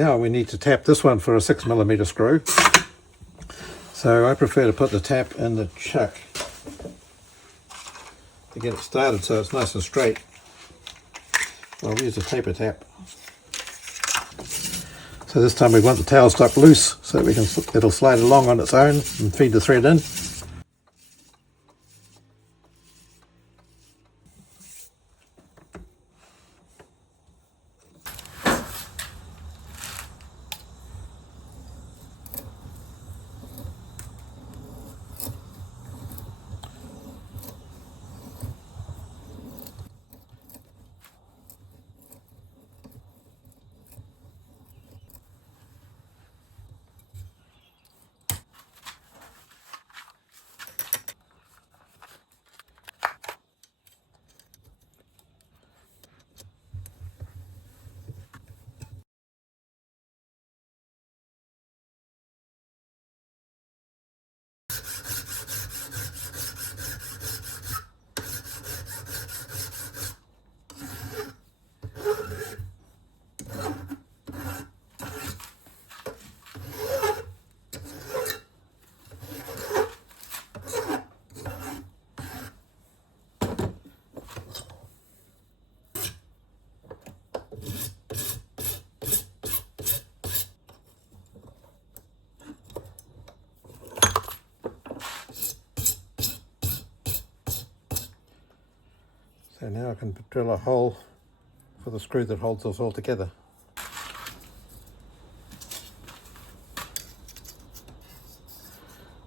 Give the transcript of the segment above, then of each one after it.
Now we need to tap this one for a 6mm screw. So I prefer to put the tap in the chuck to get it started so it's nice and straight. I'll use a taper tap. So this time we want the tailstock loose so that it'll slide along on its own and feed the thread in. So now I can drill a hole for the screw that holds us all together.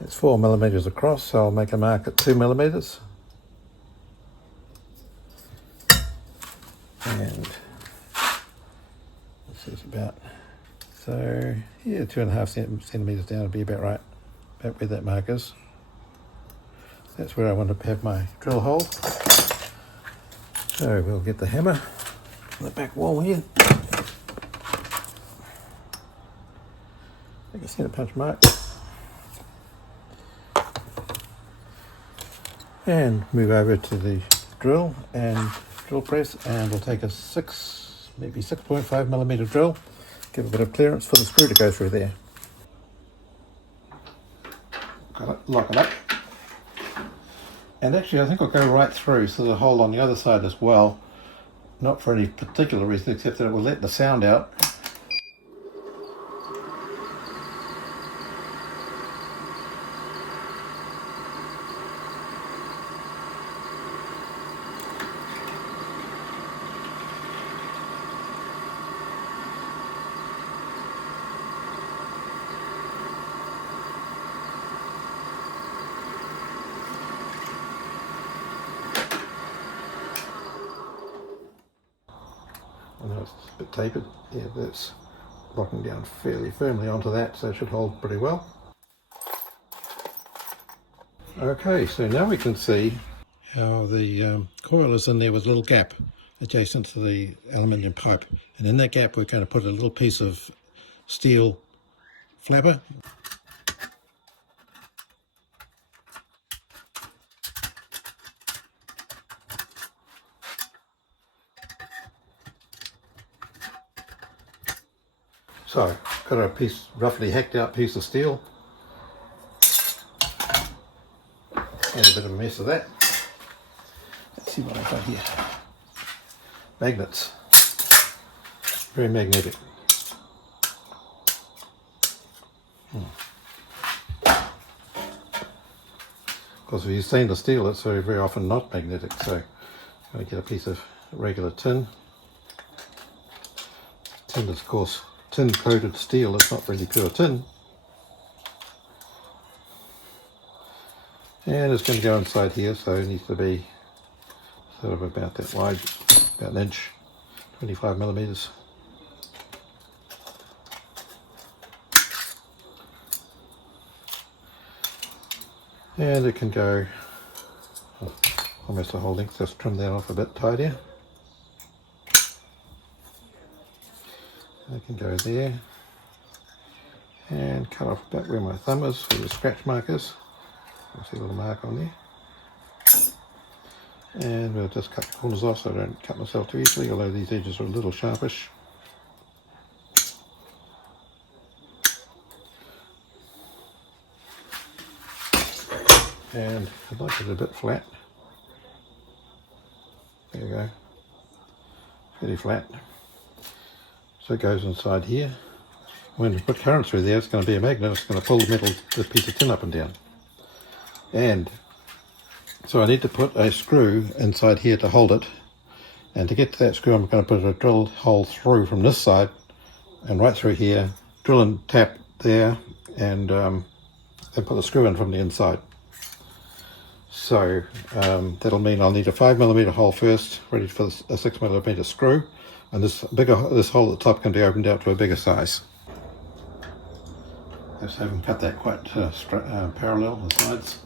It's 4mm across, so I'll make a mark at 2mm. And this is about, so yeah, 2.5 centimeters down would be about right, about where that mark is. That's where I want to have my drill hole. So we'll get the hammer on the back wall here. Make a centre punch mark. And move over to the drill and drill press, and we'll take a maybe 6.5mm drill. Give a bit of clearance for the screw to go through there. Got it, lock it up. And actually I think I'll go right through, so there's a hole on the other side as well. Not for any particular reason, except that it will let the sound out. I know it's a bit tapered. Yeah, that's locking down fairly firmly onto that, so it should hold pretty well. Okay, so now we can see how the coil is in there with a little gap adjacent to the aluminium pipe, and in that gap we're going to put a little piece of steel flapper. So, got a roughly hacked out piece of steel. And a bit of a mess of that. Let's see what I've got here. Magnets. Very magnetic. Of course, if you use stainless steel, it's very often not magnetic, so I get a piece of regular tin. Tin is, of course, tin coated steel. It's not really pure tin. And it's going to go inside here, so it needs to be sort of about that wide, about an inch, 25mm. And it can go almost the whole length. Just trim that off a bit tidier. It can go there and cut off about where my thumb is, where the scratch mark is. You'll see a little mark on there. And we'll just cut the corners off so I don't cut myself too easily, although these edges are a little sharpish. and I'd like it a bit flat. There you go, fairly flat. So it goes inside here. When you put current through there, it's going to be a magnet. It's going to pull this piece of tin up and down. And so I need to put a screw inside here to hold it. And to get to that screw, I'm going to put a drill hole through from this side and right through here, drill and tap there, and then put the screw in from the inside. So that'll mean I'll need a 5mm hole first, ready for a 6mm screw, and this hole at the top can be opened out to a bigger size. Just have them cut that quite parallel, the sides.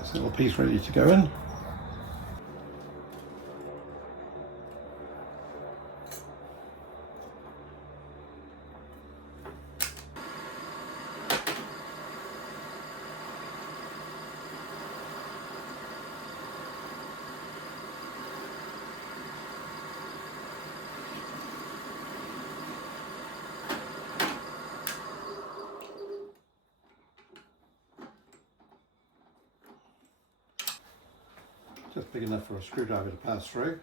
This little piece ready to go in. Just big enough for a screwdriver to pass through.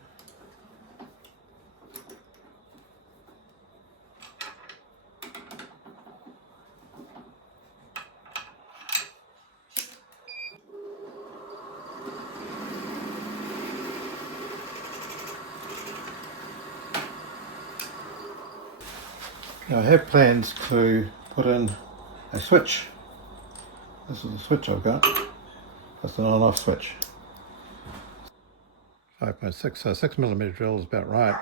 Now I have plans to put in a switch. This is the switch I've got. That's an on-off switch. 5.6, so 6mm drill is about right.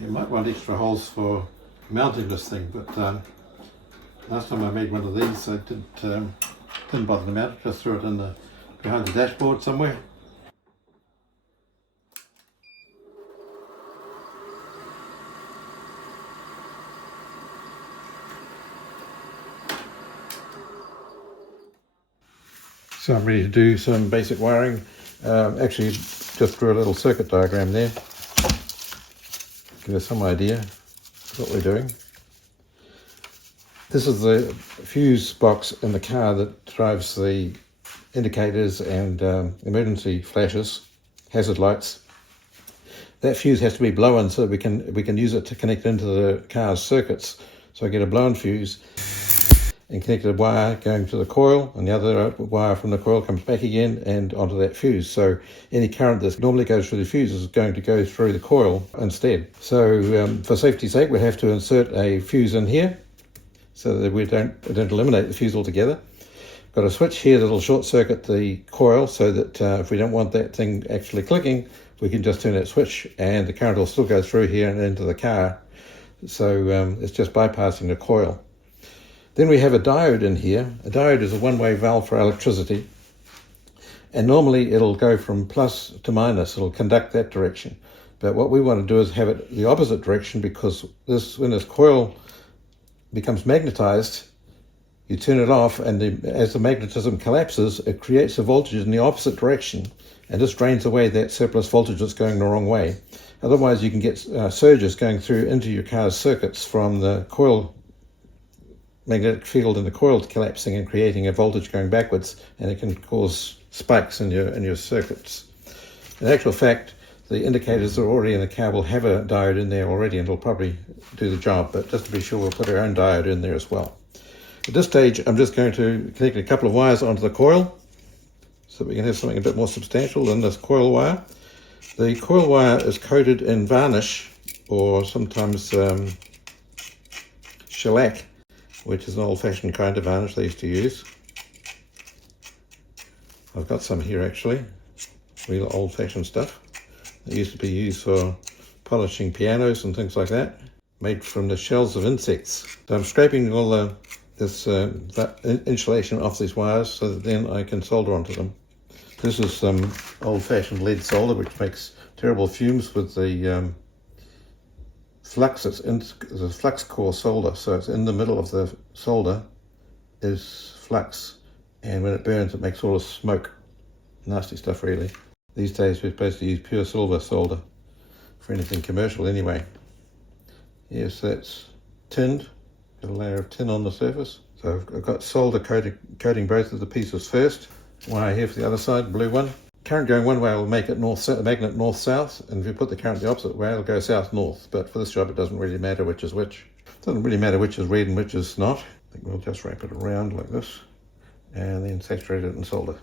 You might want extra holes for mounting this thing, but last time I made one of these, I didn't bother to mount it, just threw it in behind the dashboard somewhere. So I'm ready to do some basic wiring. Actually, just drew a little circuit diagram there. Give us some idea of what we're doing. This is the fuse box in the car that drives the indicators and emergency flashes, hazard lights. That fuse has to be blown so that we can use it to connect into the car's circuits. So I get a blown fuse and connect a wire going to the coil, and the other wire from the coil comes back again and onto that fuse. So any current that normally goes through the fuse is going to go through the coil instead. So for safety's sake, we have to insert a fuse in here so that we don't eliminate the fuse altogether. Got a switch here that'll short circuit the coil so that if we don't want that thing actually clicking, we can just turn that switch and the current will still go through here and into the car. So it's just bypassing the coil. Then we have a diode in here. A diode is a one-way valve for electricity, and normally it'll go from plus to minus. It'll conduct that direction. But what we want to do is have it the opposite direction, because when this coil becomes magnetized, you turn it off, and as the magnetism collapses, it creates a voltage in the opposite direction, and this drains away that surplus voltage that's going the wrong way. Otherwise, you can get surges going through into your car's circuits from the coil magnetic field in the coil collapsing and creating a voltage going backwards, and it can cause spikes in your circuits. In actual fact, the indicators that are already in the car will have a diode in there already, and it'll probably do the job, but just to be sure, we'll put our own diode in there as well. At this stage, I'm just going to connect a couple of wires onto the coil so that we can have something a bit more substantial than this coil wire. The coil wire is coated in varnish, or sometimes shellac, which is an old-fashioned kind of varnish they used to use. I've got some here actually, real old-fashioned stuff. It used to be used for polishing pianos and things like that, made from the shells of insects. So I'm scraping all this insulation off these wires so that then I can solder onto them. This is some old-fashioned lead solder, which makes terrible fumes with the flux. It's a flux core solder, so it's in the middle of the solder is flux, and when it burns it makes all this smoke. Nasty stuff, really. These days we're supposed to use pure silver solder for anything commercial anyway. Yes, that's tinned, got a layer of tin on the surface. So I've got solder coating both of the pieces first. One here for the other side, blue one. Current going one way will make it magnet north-south, and if you put the current the opposite way, it'll go south-north. But for this job, it doesn't really matter which is which. It doesn't really matter which is red and which is not. I think we'll just wrap it around like this, and then saturate it in solder.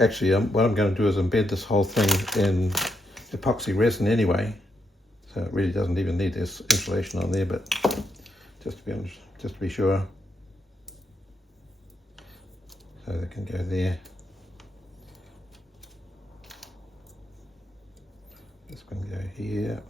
Actually, what I'm going to do is embed this whole thing in epoxy resin anyway, so it really doesn't even need this insulation on there, but just to be sure. So they can go there. This can go here.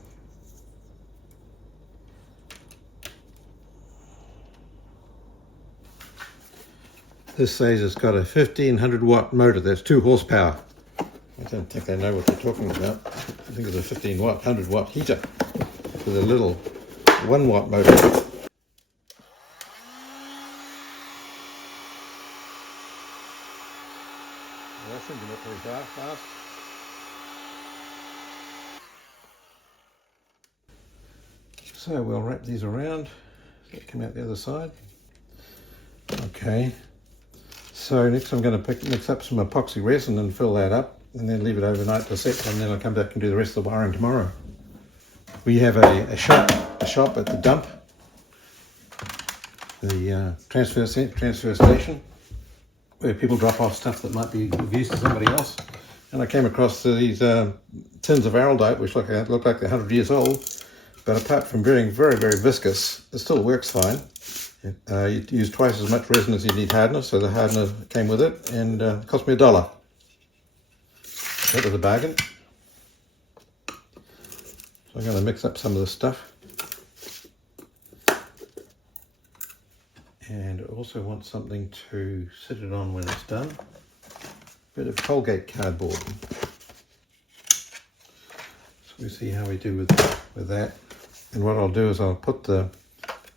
This says it's got a 1500 watt motor. That's 2 horsepower. I don't think they know what they're talking about. I think it's a 100 watt heater with a little 1 watt motor. That shouldn't be very fast. So we'll wrap these around so they come out the other side. Okay. So next I'm going to mix up some epoxy resin and fill that up, and then leave it overnight to set, and then I'll come back and do the rest of the wiring tomorrow. We have a shop at the dump, the transfer station, where people drop off stuff that might be of use to somebody else. And I came across these tins of araldite, which look like they're 100 years old, but apart from being very, very viscous, it still works fine. You use twice as much resin as you need hardener, so the hardener came with it, and it cost me $1. That was a bargain. So I'm going to mix up some of this stuff. And I also want something to sit it on when it's done. A bit of Colgate cardboard. So we see how we do with that. And what I'll do is I'll put the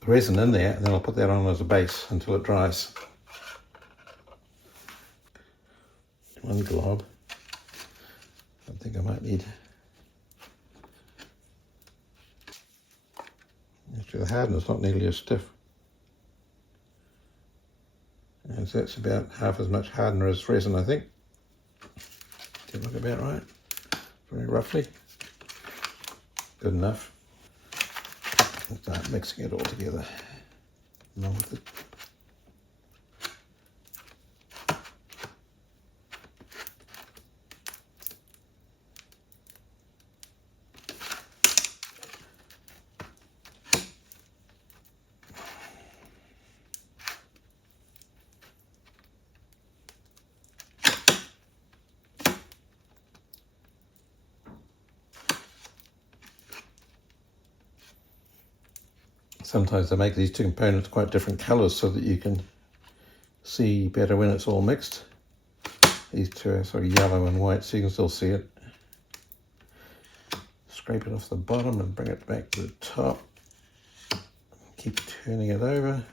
resin in there, and then I'll put that on as a base until it dries. One glob. I think I might need. Actually, the hardener's not nearly as stiff. And so that's about half as much hardener as resin, I think. Did it look about right? Very roughly. Good enough. I'll start mixing it all together along with it. Sometimes they make these two components quite different colours so that you can see better when it's all mixed. These two are sort of yellow and white, so you can still see it. Scrape it off the bottom and bring it back to the top. Keep turning it over.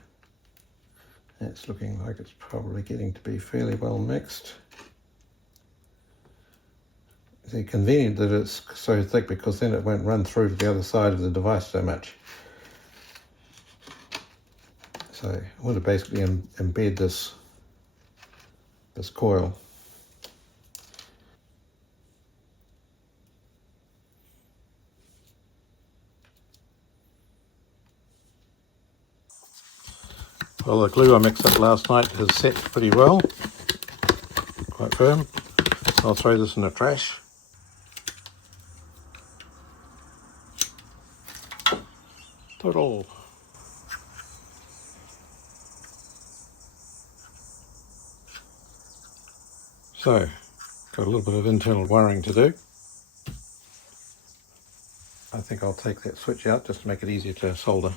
It's looking like it's probably getting to be fairly well mixed. It's convenient that it's so thick because then it won't run through to the other side of the device so much. So I want to basically embed this coil. Well, the glue I mixed up last night has set pretty well, quite firm. I'll throw this in the trash. Ta-da! So, got a little bit of internal wiring to do. I think I'll take that switch out just to make it easier to solder.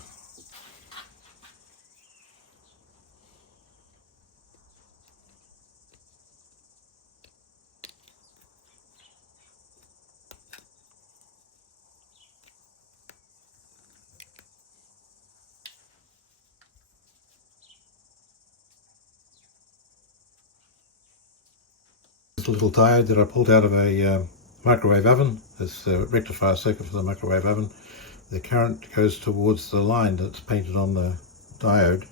is a little diode that I pulled out of a microwave oven. It's a rectifier circuit for the microwave oven. The current goes towards the line that's painted on the diode.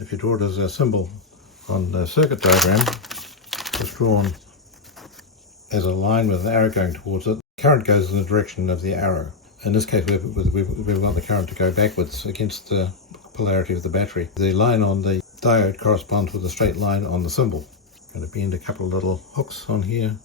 If you draw it as a symbol on the circuit diagram, it's drawn as a line with an arrow going towards it. The current goes in the direction of the arrow. In this case, we've got the current to go backwards against the polarity of the battery. The line on the diode corresponds with the straight line on the symbol. I'm going to bend a couple of little hooks on here.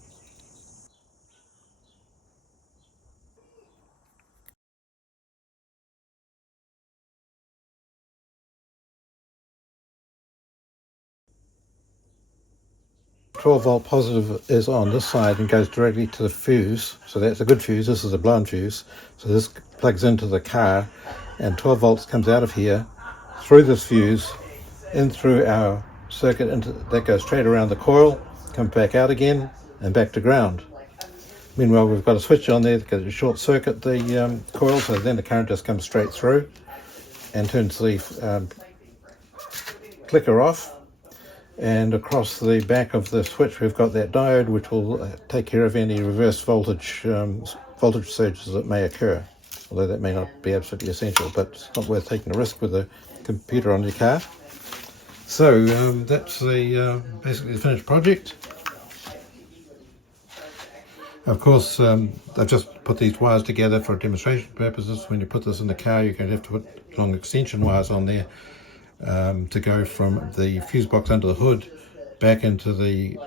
12-volt positive is on this side and goes directly to the fuse, so that's a good fuse. This is a blown fuse, so this plugs into the car, and 12 volts comes out of here through this fuse in through our circuit, that goes straight around the coil, comes back out again and back to ground. Meanwhile, we've got a switch on there that short circuit the coil, so then the current just comes straight through and turns the clicker off. And across the back of the switch we've got that diode, which will take care of any reverse voltage surges that may occur, although that may not be absolutely essential, but it's not worth taking a risk with a computer on your car. So that's basically the finished project. Of course, I've just put these wires together for demonstration purposes. When you put this in the car, you're going to have to put long extension wires on there to go from the fuse box under the hood back into the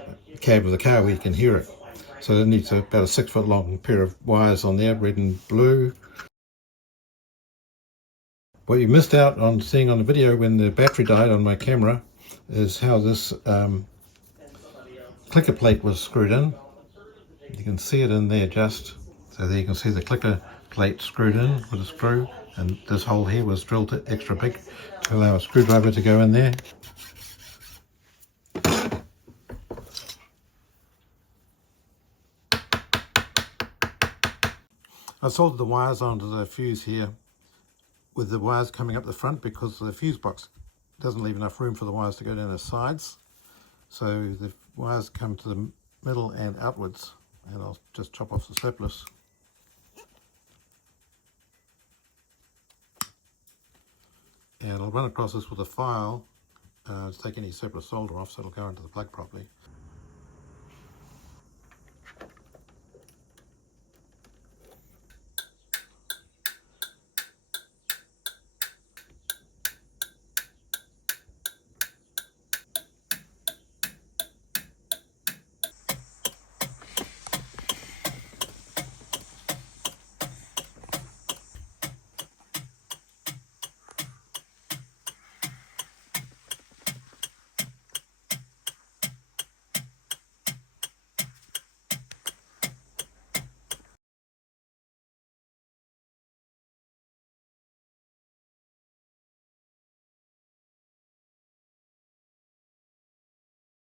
cab of the car where you can hear it. So it needs about a 6-foot long pair of wires on there, red and blue. What you missed out on seeing on the video when the battery died on my camera is how this clicker plate was screwed in. You can see it in there just. So there you can see the clicker plate screwed in with a screw, and this hole here was drilled extra big to allow a screwdriver to go in there. I soldered the wires onto the fuse here with the wires coming up the front because the fuse box doesn't leave enough room for the wires to go down the sides. So the wires come to the middle and outwards, and I'll just chop off the surplus. And I'll run across this with a file to take any surplus solder off so it'll go into the plug properly.